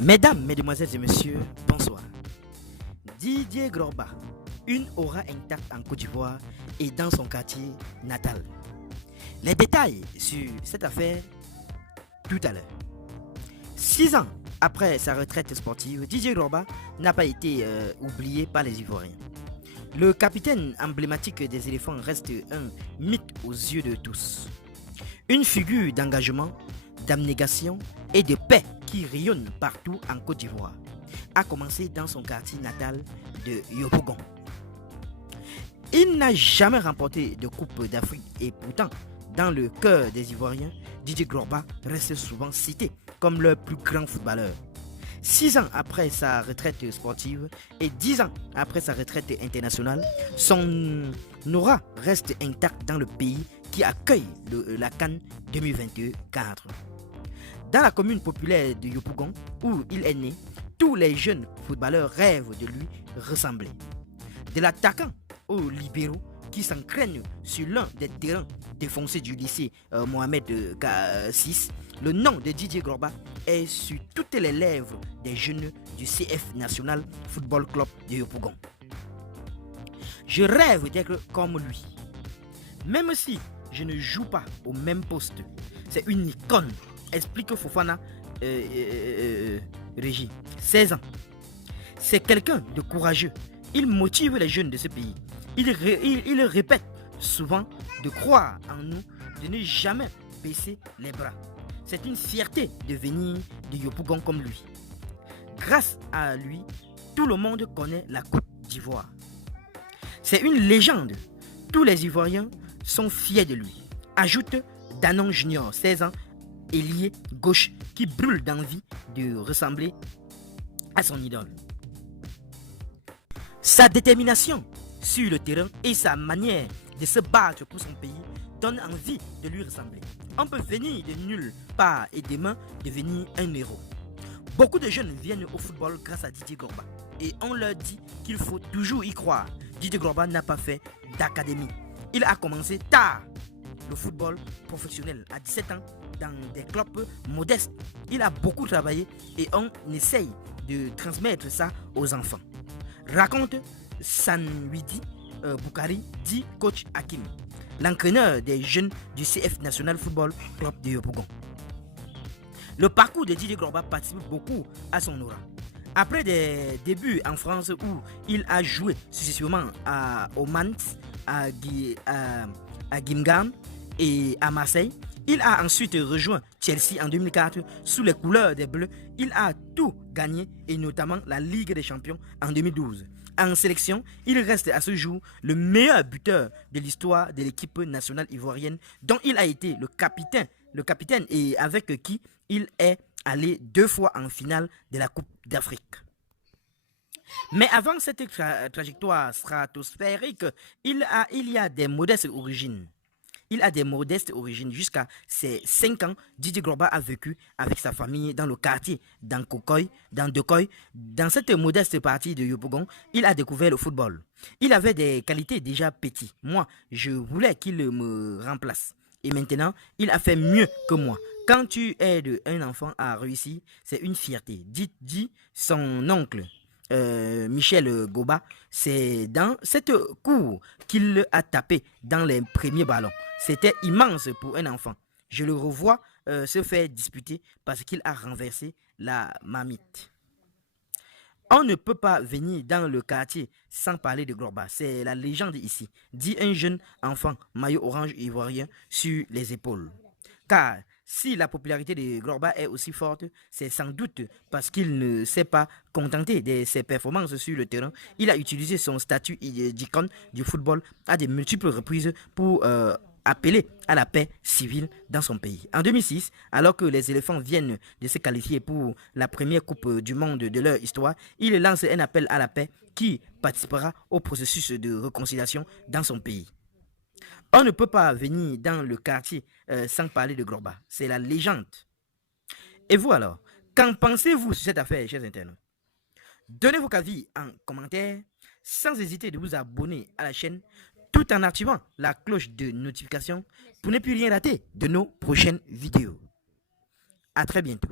Mesdames, Mesdemoiselles et Messieurs, bonsoir. Didier Drogba, une aura intacte en Côte d'Ivoire et dans son quartier natal. Les détails sur cette affaire tout à l'heure. 6 ans après sa retraite sportive, Didier Drogba n'a pas été oublié par les Ivoiriens. Le capitaine emblématique des éléphants reste un mythe aux yeux de tous. Une figure d'engagement, d'abnégation et de paix qui rayonne partout en Côte d'Ivoire, a commencé dans son quartier natal de Yopougon. Il n'a jamais remporté de Coupe d'Afrique et pourtant, dans le cœur des Ivoiriens, Didier Drogba reste souvent cité comme le plus grand footballeur. 6 ans après sa retraite sportive et 10 ans après sa retraite internationale, son aura reste intacte dans le pays qui accueille la CAN 2024. Dans la commune populaire de Yopougon, où il est né, tous les jeunes footballeurs rêvent de lui ressembler. De l'attaquant aux libéraux qui s'entraînent sur l'un des terrains défoncés du lycée Mohamed VI, le nom de Didier Drogba est sur toutes les lèvres des jeunes du CF National Football Club de Yopougon. Je rêve d'être comme lui. Même si je ne joue pas au même poste, c'est une icône, explique Fofana Régie, 16 ans. C'est quelqu'un de courageux. Il motive les jeunes de ce pays. Il répète souvent de croire en nous, de ne jamais baisser les bras. C'est une fierté de venir de Yopougon comme lui. Grâce à lui, tout le monde connaît la Côte d'Ivoire. C'est une légende. Tous les Ivoiriens sont fiers de lui. Ajoute Danon Junior, 16 ans, ailier gauche qui brûle d'envie de ressembler à son idole. Sa détermination sur le terrain et sa manière de se battre pour son pays donnent envie de lui ressembler. On peut venir de nulle part et demain devenir un héros. Beaucoup de jeunes viennent au football grâce à Didier Drogba et on leur dit qu'il faut toujours y croire. Didier Drogba n'a pas fait d'académie. Il a commencé tard le football professionnel à 17 ans dans des clubs modestes. Il a beaucoup travaillé et on essaye de transmettre ça aux enfants. Raconte Sanwidi Boukari, dit coach Hakim, l'entraîneur des jeunes du CF National Football Club de Yopougon. Le parcours de Didier Drogba participe beaucoup à son aura. Après des débuts en France où il a joué successivement au Mans, à Guingamp et à Marseille, il a ensuite rejoint Chelsea en 2004 sous les couleurs des Bleus. Il a tout gagné et notamment la Ligue des Champions en 2012. En sélection, il reste à ce jour le meilleur buteur de l'histoire de l'équipe nationale ivoirienne dont il a été le capitaine et avec qui il est allé 2 fois en finale de la Coupe d'Afrique. Mais avant cette trajectoire stratosphérique, il y a des modestes origines. Jusqu'à ses 5 ans, Didier Drogba a vécu avec sa famille dans le quartier d'Ankokoy, dans Dekoy. Dans cette modeste partie de Yopougon, il a découvert le football. Il avait des qualités déjà petites. Moi, je voulais qu'il me remplace. Et maintenant, il a fait mieux que moi. Quand tu aides un enfant à réussir, c'est une fierté. Dit son oncle. Michel Goba, c'est dans cette cour qu'il a tapé dans les premiers ballons. C'était immense pour un enfant. Je le revois se faire disputer parce qu'il a renversé la marmite. On ne peut pas venir dans le quartier sans parler de Drogba. C'est la légende ici, dit un jeune enfant maillot orange ivoirien sur les épaules. Car si la popularité de Drogba est aussi forte, c'est sans doute parce qu'il ne s'est pas contenté de ses performances sur le terrain. Il a utilisé son statut d'icône du football à de multiples reprises pour appeler à la paix civile dans son pays. En 2006, alors que les éléphants viennent de se qualifier pour la première Coupe du Monde de leur histoire, il lance un appel à la paix qui participera au processus de réconciliation dans son pays. On ne peut pas venir dans le quartier sans parler de Drogba. C'est la légende. Et vous alors, qu'en pensez-vous sur cette affaire, chers internautes? Donnez vos avis en commentaire, sans hésiter de vous abonner à la chaîne, tout en activant la cloche de notification pour ne plus rien rater de nos prochaines vidéos. À très bientôt.